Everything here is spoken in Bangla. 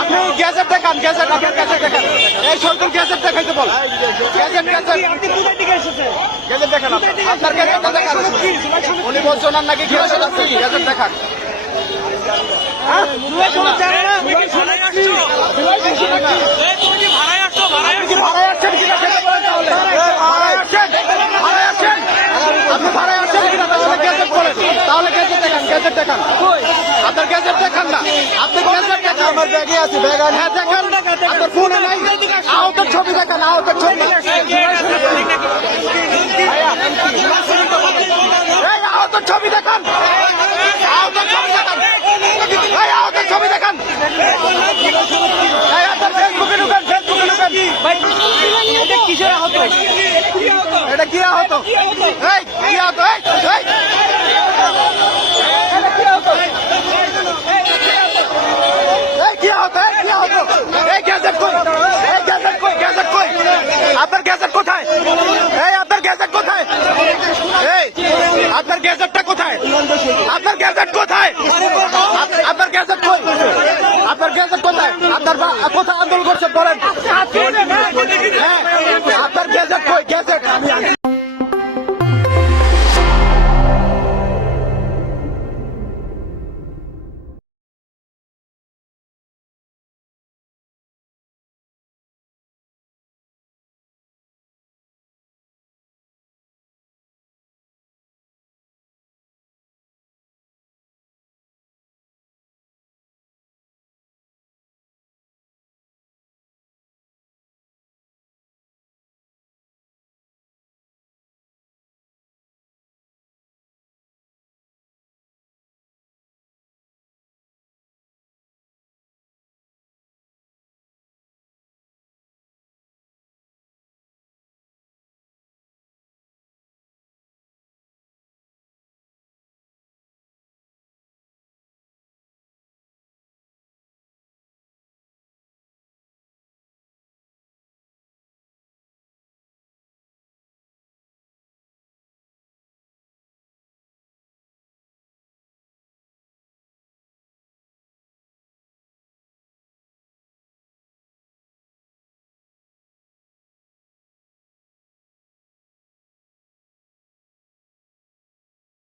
আপনি গ্যাজেট দেখান গ্যাজেট আপনার গ্যাজেট দেখান। এই সরকার গ্যাজেট দেখাইতে বল। Gadget gadget. গ্যাজেট দেখান আপনার। আপনার দেখান। উনি বলছেন নাকি গ্যাজেট আছে। গ্যাজেট দেখান। আপনি কি ভাড়ায় আসছেন কিনা সেটা বলেন তাহলে। ভাড়ায় আসছেন। ভাড়ায় আসছেন। আপনি ভাড়ায় আসছেন কিনা তাহলে গ্যাজেট বলেন। তাহলে গ্যাজেট দেখান গ্যাজেট দেখান। আপনার গ্যাজেট দেখান না। আপনি গ্যাজেট দেখান। আমার ব্যাগে আছে ব্যাগ হ্যাঁ দেখান। আপনার ফোনে নাই। আহতের ছবি দেখান আহতের ছবি। এই আহতের ছবি দেখান। আহতের ছবি দেখান। এই আহতের ছবি দেখান। আপনার ফেসবুকে ঢুকেন ফেসবুকে ঢুকেন। এটা কি আহত এই কি আহত এই এই এটা কি আহত এই কি আহত এই কি আহত এই গ্যাজেট কই এই গ্যাজেট কই গ্যাজেট কই আপনার গ্যাজেট কোথায় এই আপনার গ্যাজেট কোথায় এই আপনার গ্যাজেটটা কোথায়? আপনার গ্যাজেট কোথায়?